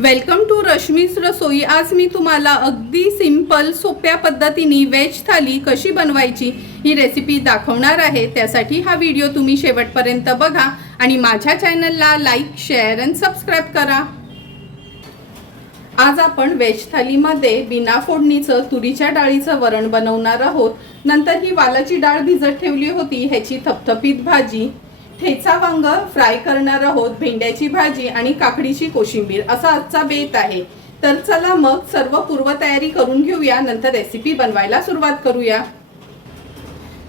Welcome to रश्मीस रसोई आज मी तुम्हाला अगदी सिंपल सोप्या पद्धतीने व्हेज थाली कशी बनवायची ही रेसिपी दाखवणार आहे. त्यासाठी हा व्हिडिओ तुम्ही शेवटपर्यंत बघा आणि माझ्या चॅनलला लाईक शेअर अँड सबस्क्राईब करा. आज आपण व्हेज थालीमध्ये बिना फोडणीचं तुरीच्या डाळीचं वरण बनवणार आहोत. नंतर ही वालाची डाळ भिजत ठेवली होती. ह्याची थपथपीत भाजी. ठेचा वांग फ्राय करणार आहोत भेंड्याची भाजी आणि काकडीची कोशिंबीर असा आजचा बेत आहे. तर चला मग सर्व पूर्वतयारी करून घेऊया नंतर रेसिपी बनवायला सुरुवात करूया.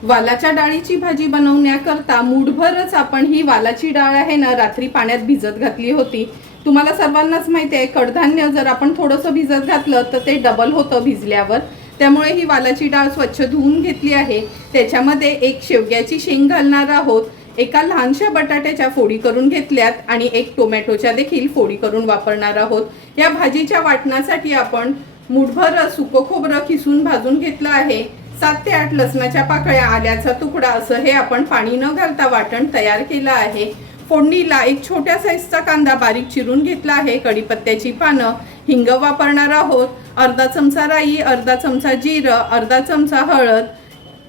वालाच्या डाळीची भाजी बनवण्याकरता मूठभरच आपण ही वालाची डाळ आहे ना रात्री पाण्यात भिजत घातली होती. तुम्हाला सर्वांनाच माहिती आहे कडधान्य जर आपण थोडंसं भिजत घातलं तर ते डबल होतं भिजल्यावर. त्यामुळे ही वालाची डाळ स्वच्छ धुवून घेतली आहे. त्याच्यामध्ये एक शेवग्याची शेंग घालणार आहोत. एका लहानशा बटाट्याच्या फोडी करून घेतल्यात आणि एक टोमॅटोच्या देखील फोडी करून वापरणार आहोत. या भाजीच्या वाटणासाठी आपण मुठभर सुकं खोबरं खिसून भाजून घेतलं आहे. सात ते आठ लसणाच्या पाकळ्या आल्याचा तुकडा असं हे आपण पाणी न घालता वाटण तयार केलं आहे. फोडणीला एक छोट्या साईजचा कांदा बारीक चिरून घेतला आहे. कढीपत्त्याची पानं हिंग वापरणार आहोत. अर्धा चमचा राई अर्धा चमचा जिरं अर्धा चमचा हळद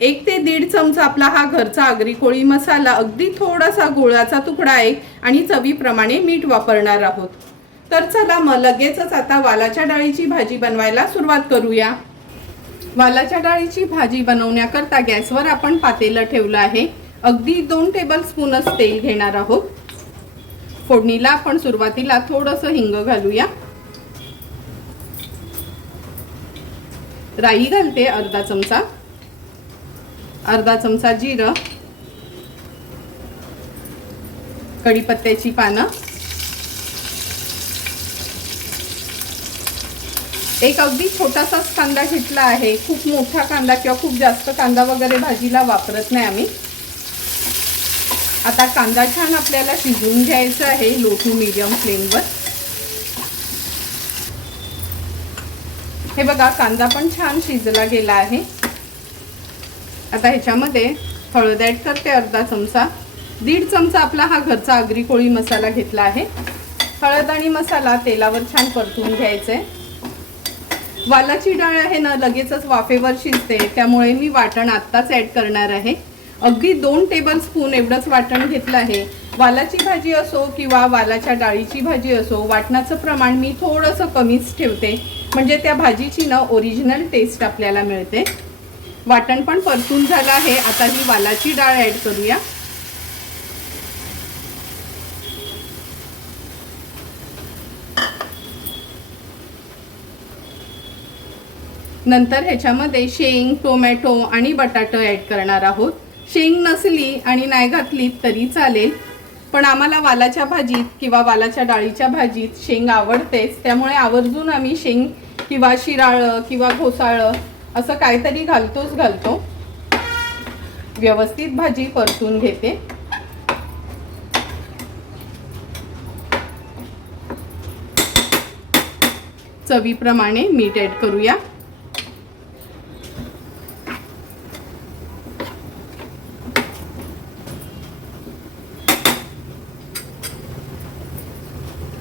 एक ते दीड चमचा आपला हा घरचा आगरी कोळी मसाला अगदी थोडासा गुळाचा तुकडा आहे आणि चवीप्रमाणे मीठ वापरणार आहोत. तर चला मग लगेचच आता वालाच्या डाळीची भाजी बनवायला सुरुवात करूया. वालाच्या डाळीची भाजी बनवण्याकरता गॅसवर आपण पातेलं ठेवलं आहे. अगदी दोन टेबल स्पूनच तेल घेणार आहोत. फोडणीला आपण सुरुवातीला थोडंसं हिंग घालूया. राई घालते अर्धा चमचा. अर्धा चमचा जिरं कढीपत्त्याची पानं एक अगदी छोटासाच कांदा घेतला आहे. खूप मोठा कांदा किंवा खूप जास्त कांदा वगैरे भाजीला वापरत नाही आम्ही. आता कांदा छान आपल्याला शिजवून घ्यायचा आहे लो टू मिडियम फ्लेमवर. हे बघा कांदा पण छान शिजला गेला आहे. आता ह्याच्यामध्ये हळद ॲड करते अर्धा चमचा. दीड चमचा आपला हा घरचा आगरी कोळी मसाला घेतला आहे. हळद आणि मसाला तेलावर छान परतून घ्यायचं. आहे वालाची डाळ आहे ना लगेचच वाफेवर शिजते. त्यामुळे मी वाटण आत्ताच ॲड करणार आहे. अगदी दोन टेबल स्पून एवढंच वाटण घेतलं आहे. वालाची भाजी असो किंवा वालाच्या डाळीची भाजी असो वाटणाचं प्रमाण मी थोडंसं कमीच ठेवते. म्हणजे त्या भाजीची ना ओरिजिनल टेस्ट आपल्याला मिळते. वाटण पण परतून झालं आहे. आता ही वालाची डाळ ॲड करूया. नंतर ह्याच्यामध्ये शेंग टोमॅटो आणि बटाटो ॲड करणार आहोत. शेंग नसली आणि नाही घातली तरी चालेल. पण आम्हाला वालाच्या भाजीत किंवा वालाच्या डाळीच्या भाजीत शेंग आवडतेच. त्यामुळे आवर्जून आम्ही शेंग किंवा शिराळं किंवा घोसाळं असं काहीतरी घालतोच घालतो. व्यवस्थित भाजी परतून घेते. चवीप्रमाणे मीठ ॲड करूया.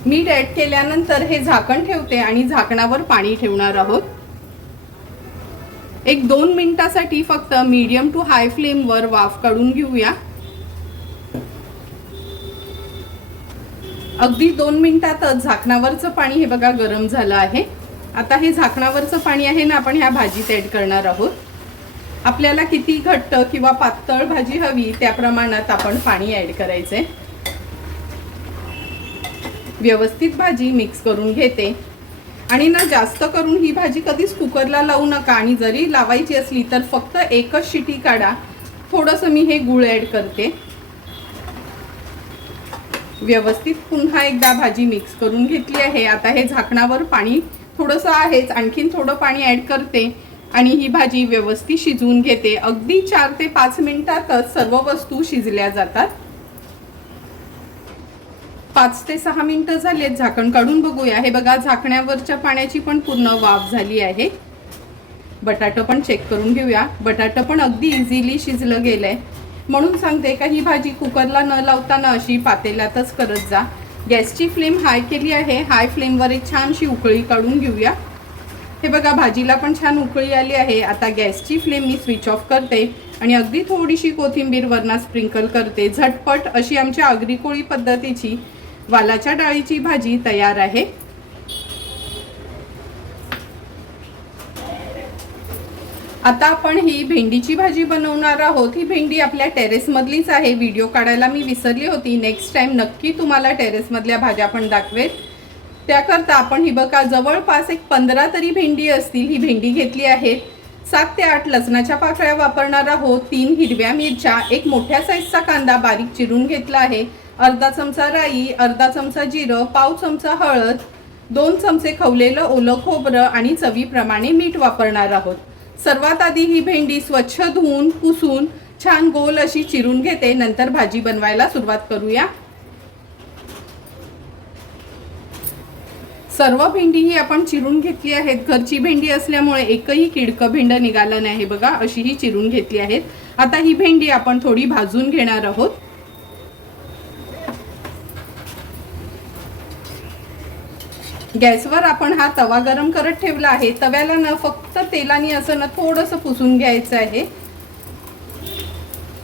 मीठ ॲड केल्यानंतर हे झाकण ठेवते आणि झाकणावर पाणी ठेवणार आहोत. एक दोन मिनिटासाठी फक्त मीडियम टू हाय फ्लेमवर वाफ काढून घेऊया. अगदी दोन मिनिटातच झाकणावरचं पाणी हे बघा गरम झालं आहे. आता हे झाकणावरचं पाणी आहे ना आपण ह्या भाजीत ॲड करणार आहोत. आपल्याला किती घट्ट किंवा पातळ भाजी हवी त्या प्रमाणात आपण पाणी ॲड आहे व्यवस्थित भाजी मिक्स करून घेते. आणि ना जास्त करून ही भाजी कधीच कुकरला लावू नका. आणि जरी लावायची असली तर फक्त एकच शिटी काढा. थोडंसं मी हे गुळ ॲड करते. व्यवस्थित पुन्हा एकदा भाजी मिक्स करून घेतली आहे. आता हे झाकणावर पाणी थोडंसं आहेच. आणखीन थोडं पाणी ॲड करते. आणि ही भाजी व्यवस्थित शिजवून घेते. अगदी चार ते पाच मिनिटातच सर्व वस्तू शिजल्या जातात. पाच ते सहा मिनिटं झालेत झाकण काढून बघूया. हे बघा झाकण्यावरच्या पाण्याची पण पूर्ण वाफ झाली आहे. बटाटं पण चेक करून घेऊया. बटाटं पण अगदी इझिली शिजलं गेलंय. म्हणून सांगते का ही भाजी कुकरला न लावताना अशी पातेल्यातच करत जा. गॅसची फ्लेम हाय केली आहे. हाय फ्लेमवर एक छानशी उकळी काढून घेऊया. हे बघा भाजीला पण छान उकळी आली आहे. आता गॅसची फ्लेम मी स्विच ऑफ करते आणि अगदी थोडीशी कोथिंबीर वरना स्प्रिंकल करते. झटपट अशी आमच्या आगरी कोळी पद्धतीची वालाच्या डाळीची भाजी तयार आहे. आता आपण ही भेंडीची भाजी बनवणार आहोत. ही भेंडी आपल्या टेरेसमधलीच आहे. व्हिडिओ काढायला मी विसरली होती. नेक्स्ट टाइम नक्की तुम्हाला टेरेसमधल्या भाज्या पण दाखवेल त्याकरता आपण ही बघा जवळपास एक पंधरा तरी भेंडी असतील. ही भेंडी घेतली आहे. सात ते आठ लसणाच्या पाकळ्या वापरणार आहोत. तीन हिरव्या मिरच्या एक मोठ्या साईजचा कांदा बारीक चिरून घेतला आहे. अर्धा चमचा राई अर्धा चमचा जिरं पाव चमचा हळद दोन चमचे खवलेलं ओलं खोबरं आणि चवीप्रमाणे मीठ वापरणार आहोत. सर्वात आधी ही भेंडी स्वच्छ धुवून पुसून छान गोल अशी चिरून घेते. नंतर भाजी बनवायला सुरुवात करूया. सर्व भेंडी ही आपण चिरून घेतली आहेत. घरची भेंडी असल्यामुळे एकही किडकं भेंड निघालं नाही बघा अशी ही चिरून घेतली आहेत. आता ही भेंडी आपण थोडी भाजून घेणार आहोत. गॅसवर आपण हा तवा गरम करत ठेवला आहे. तव्याला न फक्त तेलाने असं ना थोडंसं पुसून घ्यायचं आहे.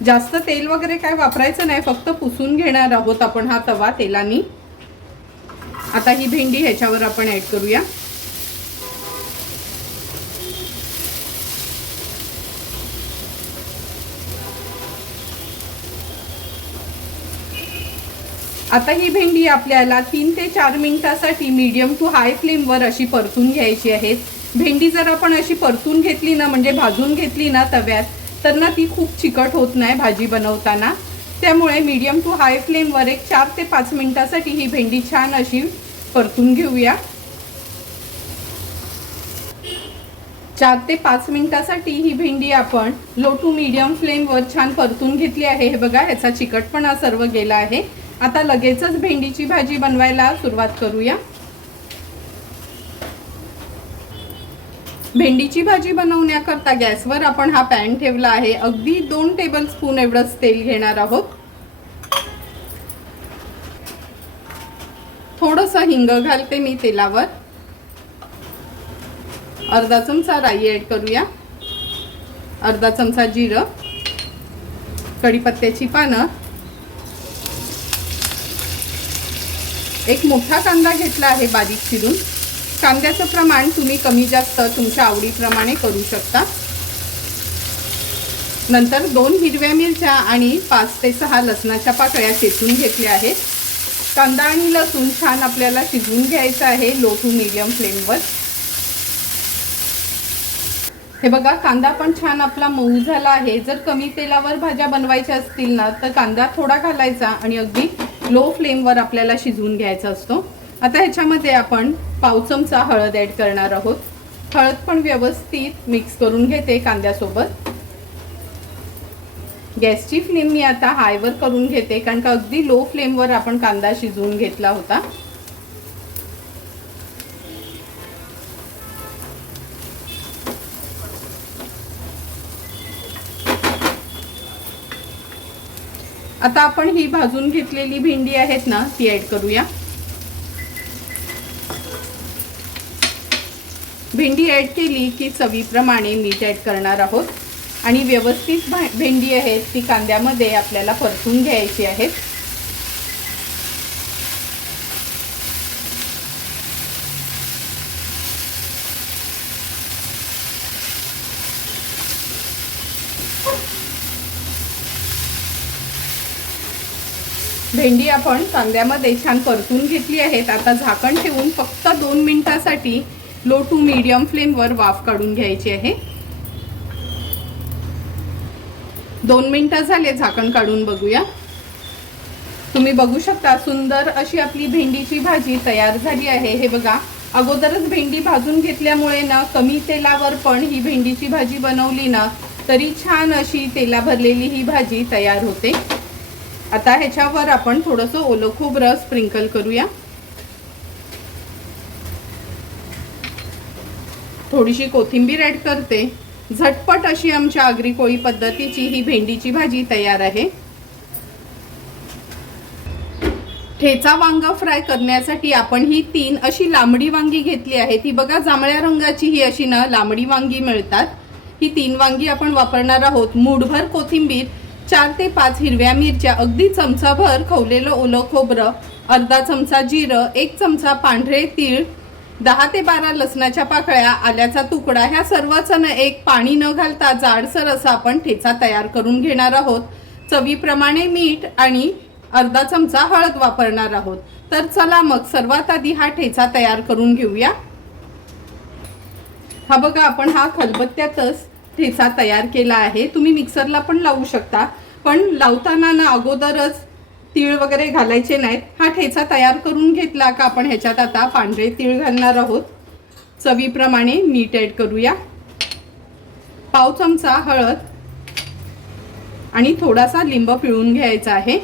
जास्त तेल वगैरे काय वापरायचं नाही फक्त पुसून घेणार आहोत आपण हा तवा तेलाने. आता ही भेंडी ह्याच्यावर आपण ॲड करूया. आता ही भेंडी आपल्याला तीन ते चार मिनिटासाठी मीडियम टू हाय फ्लेमवर अशी परतून घ्यायची आहे. भेंडी जर आपण अशी परतून घेतली ना म्हणजे भाजून घेतली ना तव्यात तर ना ती खूप चिकट होत नाही भाजी बनवताना. त्यामुळे मीडियम टू हाय फ्लेमवर एक चार ते पाच मिनिटासाठी ही भेंडी छान अशी परतून घेऊया. चार ते पाच मिनिटासाठी ही भेंडी आपण लो टू मीडियम फ्लेमवर छान परतून घेतली आहे. हे बघा ह्याचा चिकटपणा सर्व गेला आहे. आता लगेचच भेंडीची भाजी बनवायला सुरुवात करूया. भेंडीची भाजी बनवण्याकरता गॅसवर आपण हा पॅन ठेवला आहे. अगदी दोन टेबल स्पून एवढंच तेल घेणार आहोत. थोडस हिंग घालते मी तेलावर. अर्धा चमचा राई ऍड करूया. अर्धा चमचा जिरं. कढीपत्त्याची पानं. एक मोठा कांदा घेतला आहे बारीक चिरून. कांद्याचं प्रमाण तुम्ही कमी जास्त तुमच्या आवडीप्रमाणे करू शकता. नंतर दोन हिरव्या मिरच्या आणि पाच ते सहा लसणाच्या पाकळ्या चेचून घेतल्या आहेत. कांदा आणि लसूण छान आपल्याला शिजवून घ्यायचं आहे लो टू मिडियम फ्लेमवर हे बघा कांदा पण छान आपला मऊ झाला आहे. जर कमी तेलावर भाज्या बनवायच्या असतील ना तर कांदा थोडा घालायचा आणि अगदी लो फ्लेमवर आपल्याला शिजवून घ्यायचा असतो. आता ह्याच्यामध्ये आपण पाव चमचा हळद ॲड करणार आहोत. हळद पण व्यवस्थित मिक्स करून घेते कांद्यासोबत. गॅसची फ्लेम मी आता हायवर करून घेते कारण का अगदी लो फ्लेमवर आपण कांदा शिजवून घेतला होता. आता आपण ही भाजून घेतलेली भेंडी आहेत ना ती ऍड करूया. भेंडी ऍड केली की चवीप्रमाणे मीठ ऍड करणार आहोत. आणि व्यवस्थित भेंडी आहेत ती कांद्यामध्ये आपल्याला परतून घ्यायची आहेत. भेंडी आपण कांद्यामध्ये छान परतून घेतली आहेत. आता झाकण ठेवून फक्त दोन मिनिटासाठी लो टू मीडियम फ्लेमवर वाफ काढून घ्यायची आहे. दोन मिनिटं झाले झाकण काढून बघूया. तुम्ही बघू शकता सुंदर अशी आपली भेंडीची भाजी तयार झाली आहे. हे बघा अगोदरच भेंडी भाजून घेतल्यामुळे ना कमी तेलावर पण ही भेंडीची भाजी बनवली ना तरी छान अशी तेला भरलेली ही भाजी तयार होते. आता ह्याच्यावर आपण थोडंसं ओलं खोबरं स्प्रिंकल करूया. थोडीशी कोथिंबीर ॲड करते. झटपट अशी आमच्या आगरी कोळी पद्धतीची ही भेंडीची भाजी तयार आहे. ठेचा वांग फ्राय करण्यासाठी आपण ही तीन अशी लांबडी वांगी घेतली आहेत. ही बघा जांभळ्या रंगाची ही अशी ना लांबडी वांगी मिळतात. ही तीन वांगी आपण वापरणार आहोत. मूठभर कोथिंबीर चार ते पाच हिरव्या मिरच्या अगदी चमचाभर खवलेलं ओलं खोबरं अर्धा चमचा जिरं एक चमचा पांढरे तीळ दहा ते बारा लसणाच्या पाकळ्या आल्याचा तुकडा ह्या सर्वच एक पाणी न घालता जाडसर असा आपण ठेचा तयार करून घेणार आहोत. चवीप्रमाणे मीठ आणि अर्धा चमचा हळद वापरणार आहोत. तर चला मग सर्वात आधी हा ठेचा तयार करून घेऊया. हा बघा आपण हा खलबत्त्यातच ठेचा तयार केला आहे. तुम्ही मिक्सरला पण लावू शकता. पण लावताना ना अगोदरच तीळ वगैरे घालायचे नाहीत. हा ठेचा तयार करून घेतला का आपण ह्याच्यात आता पांढरे तीळ घालणार आहोत. चवीप्रमाणे मीठ ॲड करूया. पाव चमचा हळद आणि थोडासा लिंब पिळून घ्यायचा आहे.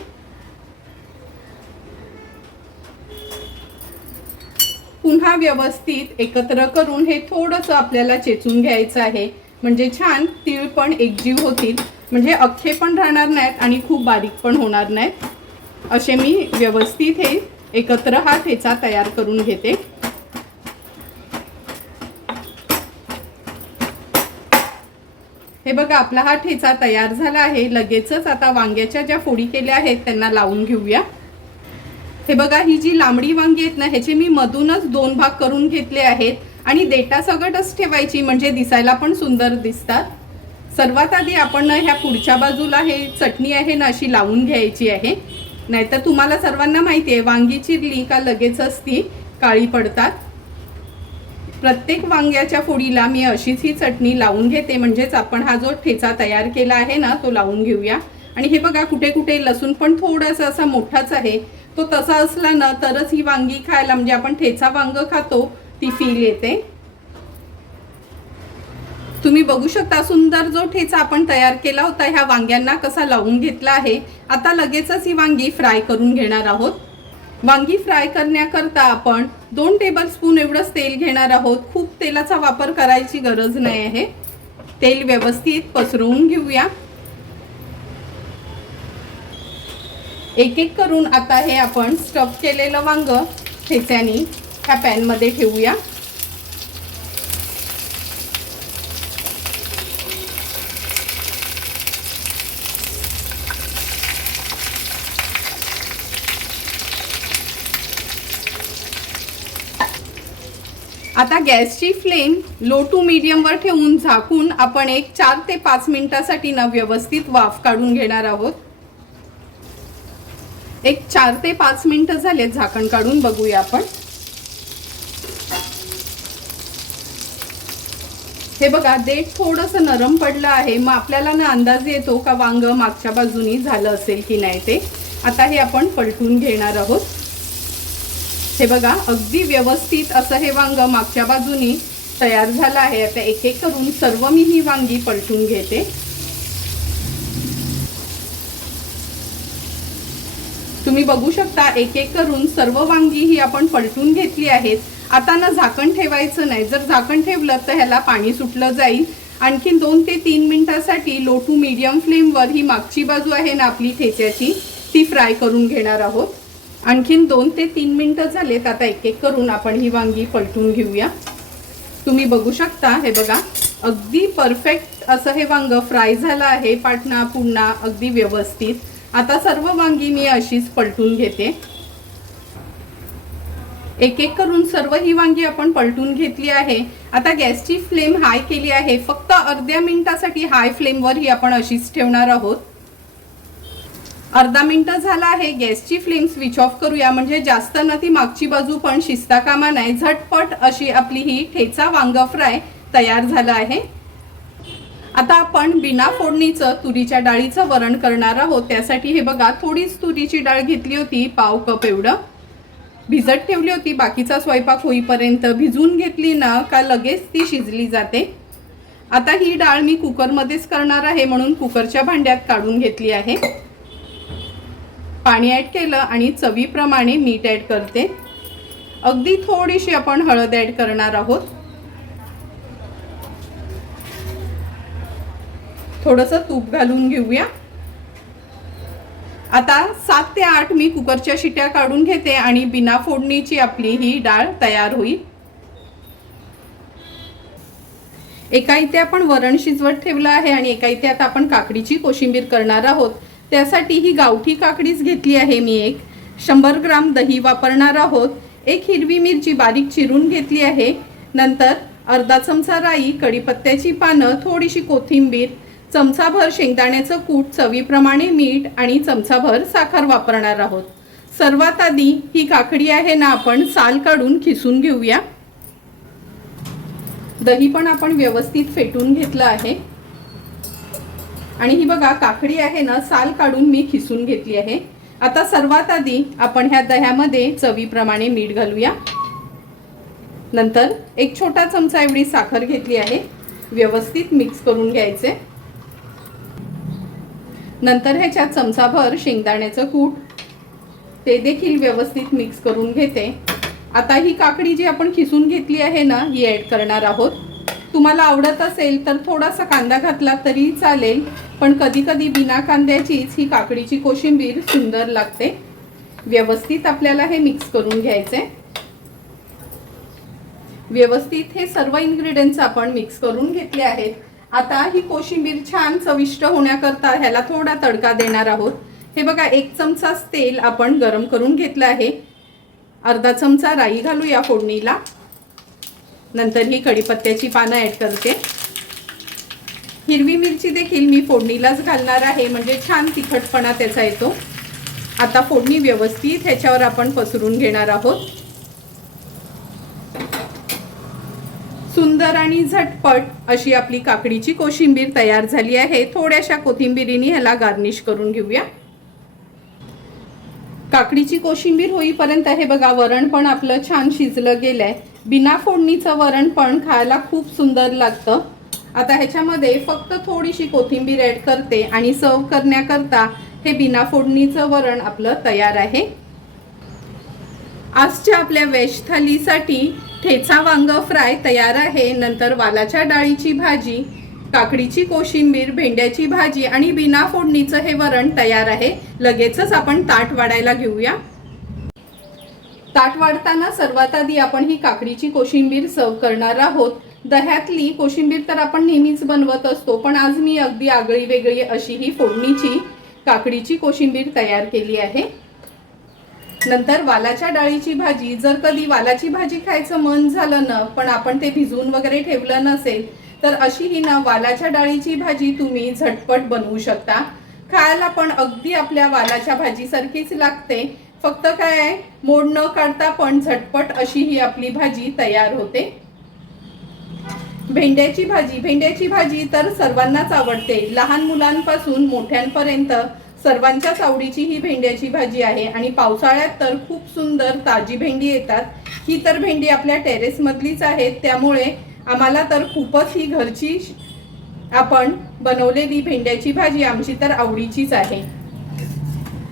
पुन्हा व्यवस्थित एकत्र करून हे थोडंसं आपल्याला चेचून घ्यायचं आहे. म्हणजे छान तीळ पण एकजीव होतील. म्हणजे अख्खे पण राहणार नाहीत आणि खूप बारीक पण होणार नाहीत. असे मी व्यवस्थित हे एकत्र हा ठेचा तयार करून घेते. हे बघा आपला हा ठेचा तयार झाला आहे. लगेचच आता वांग्याच्या ज्या फोडी केल्या आहेत त्यांना लावून घेऊया. हे बघा ही जी लांबडी वांगी आहेत ना ह्याचे मी मधूनच दोन भाग करून घेतले आहेत. आणि देटा सगटच ठेवायची म्हणजे दिसायला पण सुंदर दिसतात. सर्वात आधी आपण ह्या पुढच्या बाजूला हे चटणी आहे ना अशी लावून घ्यायची आहे. नाहीतर तुम्हाला सर्वांना माहिती आहे वांगी चिरली का लगेचच ती काळी पडतात. प्रत्येक वांग्याच्या फोडीला मी अशीच ही चटणी लावून घेते म्हणजेच आपण हा जो ठेचा तयार केला आहे ना तो लावून घेऊया. आणि हे बघा कुठे कुठे लसूण पण थोडासा असा मोठाच आहे. तो तसा असला ना तरच ही वांगी खायला म्हणजे आपण ठेचा वांग खातो. ती फील येते. तुम्ही बघू शकता सुंदर जो ठेचा आपण तयार केला होता ह्या वांग्यांना कसा लावून घेतला आहे. आता लगेचच ही वांगी फ्राय करून घेणार आहोत. वांगी फ्राय करण्याकरता आपण दोन टेबल स्पून एवढंच तेल घेणार आहोत. खूप तेलाचा वापर करायची गरज नाही आहे. तेल व्यवस्थित पसरवून घेऊया. एक एक करून आता हे आपण स्टफ केलेलं वांग ठेच्यानी ह्या पॅनमध्ये ठेवूया. आता गॅसची फ्लेम लो टू मीडियमवर ठेवून झाकून आपण एक चार ते पाच मिनिटासाठी ना व्यवस्थित वाफ काढून घेणार आहोत. एक चार ते पाच मिनिटं झाले झाकण काढून बघूया आपण. हे बघा देठ थोडंसं नरम पडलं आहे. मग आपल्याला ना अंदाज येतो का वांग मागच्या बाजूनी झालं असेल की नाही ते. आता हे आपण पलटून घेणार आहोत. हे बघा अगदी व्यवस्थित असं हे वांग मागच्या बाजूनी तयार झालं आहे. आता एक एक करून सर्व मी ही वांगी पलटून घेते. तुम्ही बघू शकता एक एक करून सर्व वांगी ही आपण पलटून घेतली आहेत. आता ना झाकण ठेवायचं नाही. जर झाकण ठेवलं तर ह्याला पाणी सुटलं जाईल. आणखीन दोन ते तीन मिनिटासाठी लो टू मीडियम फ्लेमवर ही मागची बाजू आहे ना आपली ठेच्याची ती फ्राय करून घेणार आहोत. आणखीन दोन ते तीन मिनटं झालेत आता एक एक करून आपण ही वांगी पलटून घेऊया. तुम्ही बघू शकता हे बघा अगदी परफेक्ट असं हे वांग फ्राय झालं आहे पाटणा पुन्हा अगदी व्यवस्थित. आता सर्व वांगी मी अशीच पलटून घेते. एक एक करून सर्व ही वांगी आपण पलटून घेतली आहे. आता गॅसची फ्लेम हाय केली आहे. फक्त अर्ध्या मिनिटासाठी हाय फ्लेमवर ही आपण अशीच ठेवणार आहोत. अर्धा मिनटं झाला आहे. गॅसची फ्लेम स्विच ऑफ करूया. म्हणजे जास्त न ती मागची बाजू पण शिजता कामा नाही. झटपट अशी आपली ही ठेचा वांग फ्राय तयार झालं आहे. आता आपण बिना फोडणीचं तुरीच्या डाळीचं वरण करणार आहोत. त्यासाठी हे बघा थोडीच तुरीची डाळ घेतली होती पाव कप एवढं. भिजत ठेवली होती बाकीचा स्वयंपाक होईपर्यंत भिजून घेतली ना का लगेच ती शिजली जाते. आता ही डाळ मी कुकरमध्येच करणार आहे म्हणून कुकरच्या भांड्यात काढून घेतली आहे. पाणी ॲड केलं आणि चवीप्रमाणे मीठ ॲड करते. अगदी थोडीशी आपण हळद ॲड करणार आहोत. थोडंसं तूप घालून घेऊया. आता सात ते आठ मी कुकरच्या शिट्या काढून घेते आणि बिना फोडणीची आपली ही डाळ तयार होईल. एका इथे आपण वरण शिजवत ठेवलं आहे आणि एका इथे आता आपण काकडीची कोशिंबीर करणार आहोत. त्यासाठी ही गावठी काकडीच घेतली आहे मी एक. शंभर ग्राम दही वापरणार आहोत. एक हिरवी मिरची बारीक चिरून घेतली आहे. नंतर अर्धा चमचा राई कढीपत्त्याची पानं थोडीशी कोथिंबीर चमचाभर शेंगदाण्याचं कूट चवीप्रमाणे मीठ आणि चमचाभर साखर वापरणार आहोत. सर्वात आधी ही काकडी आहे ना आपण साल काढून खिसून घेऊया. दही पण आपण व्यवस्थित फेटून घेतलं आहे. आणि ही बघा काकडी आहे ना साल काढून मी खिसून घेतली आहे. आता सर्वात आधी आपण ह्या दह्यामध्ये चवीप्रमाणे मीठ घालूया. नंतर एक छोटा चमचा एवढी साखर घेतली आहे. व्यवस्थित मिक्स करून घ्यायचे. नंतर ह्याच्यात चमचाभर शेंगदाण्याचं कूट ते देखील व्यवस्थित मिक्स करून घेते. आता ही काकडी जी आपण खिसून घेतली आहे ना ही ॲड करणार आहोत. तुम्हाला आवडत असेल तर थोडासा कांदा घातला तरी चालेल पण कधीकधी बिना कांद्याचीच ही काकडीची कोशिंबीर सुंदर लागते. व्यवस्थित आपल्याला हे मिक्स करून घ्यायचे. व्यवस्थित हे सर्व इन्ग्रेडियंट्स आपण मिक्स करून घेतले आहेत. आता ही कोशिंबीर छान चविष्ट होण्याकरता ह्याला थोडा तडका देणार आहोत. हे बघा एक चमचाच तेल आपण गरम करून घेतलं आहे. अर्धा चमचा राई घालूया फोडणीला. नंतर ही कढीपत्त्याची पानं ॲड करते. हिरवी मिरची देखील मी फोडणीलाच घालणार आहे म्हणजे छान तिखटपणा त्याचा येतो. आता फोडणी व्यवस्थित ह्याच्यावर आपण पसरून घेणार आहोत. सुंदर आणि झटपट अशी आपली काकडीची कोशिंबीर तयार झाली आहे. थोड्याशा कोथिंबिरीने ह्याला गार्निश करून घेऊया. काकडीची कोशिंबीर होईपर्यंत हे बघा वरण पण आपलं छान शिजलं गेलंय. बिना फोडणीचं वरण पण खायला खूप सुंदर लागतं. आता ह्याच्यामध्ये फक्त थोडीशी कोथिंबीर ॲड करते आणि सर्व करण्याकरता हे बिना फोडणीचं वरण आपलं तयार आहे. आजच्या आपल्या वेज थालीसाठी ठेचा वांग फ्राय तयार आहे. नंतर वालाच्या डाळीची भाजी काकडीची कोशिंबीर भेंड्याची भाजी आणि बिना फोडणीचं हे वरण तयार आहे. लगेचच आपण ताट वाढायला घेऊया. ताट वाढताना सर्वात आधी आपण ही काकडीची कोशिंबीर सर्व करणार आहोत. दह्यातली कोशिंबीर तर आपण नेहमीच बनवत असतो पण आज मी अगदी आगळी वेगळी अशी ही फोडणीची काकडीची कोशिंबीर तयार केली आहे. नंतर वालाच्या डाळीची भाजी जर कधी वालाची भाजी खायचं मन झालं ना पण आपण ते भिजवून वगैरे ठेवलं नसेल तर अशी ही ना वालाच्या डाळीची भाजी तुम्ही झटपट बनवू शकता. खायला पण अगदी आपल्या वालाच्या भाजीसारखीच लागते. फक्त काय आहे मोड न काढता पण झटपट अशी ही आपली भाजी तयार होते. भेंड्याची भाजी भेंड्याची भाजी तर सर्वांनाच आवडते. लहान मुलांपासून मोठ्यांपर्यंत सर्वांच्याच आवडीची ही भेंड्याची भाजी आहे आणि पावसाळ्यात तर खूप सुंदर ताजी भेंडी येतात. ही तर भेंडी आपल्या टेरेसमधलीच आहेत. त्यामुळे आम्हाला तर खूपच ही घरची आपण बनवलेली भेंड्याची भाजी आमची तर आवडीचीच आहे.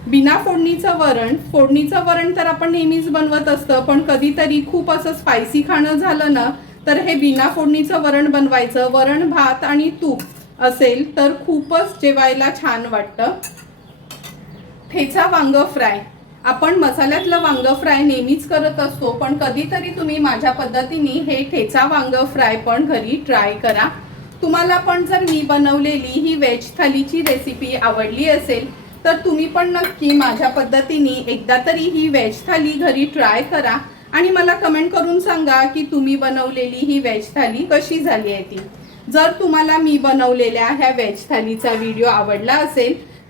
बिना फोडणीचं वरण फोडणीचं वरण तर आपण नेहमीच बनवत असतं पण कधीतरी खूप असं स्पायसी खाणं झालं ना तर हे बिना फोडणीचं वरण बनवायचं. वरण भात आणि तूप असेल तर खूपच जेवायला छान वाटतं. ठेचा वांग फ्राय. आपण मसाल्यातलं वांग फ्राय नेहमीच करत असतो पण कधीतरी तुम्ही माझ्या पद्धतीने हे ठेचा वांग फ्राय पण घरी ट्राय करा. तुम्हाला पण जर मी बनवलेली ही व्हेज थालीची रेसिपी आवडली असेल तर तुम्ही पण नक्की माझ्या पद्धतीने एकदा तरी ही व्हेज थाली घरी ट्राय करा. आणि मला कमेंट करून सांगा की तुम्ही बनवलेली ही व्हेज थाली कशी झाली आहे ती. जर तुम्हाला मी बनवलेल्या ह्या व्हेज थालीचा व्हिडिओ आवडला असेल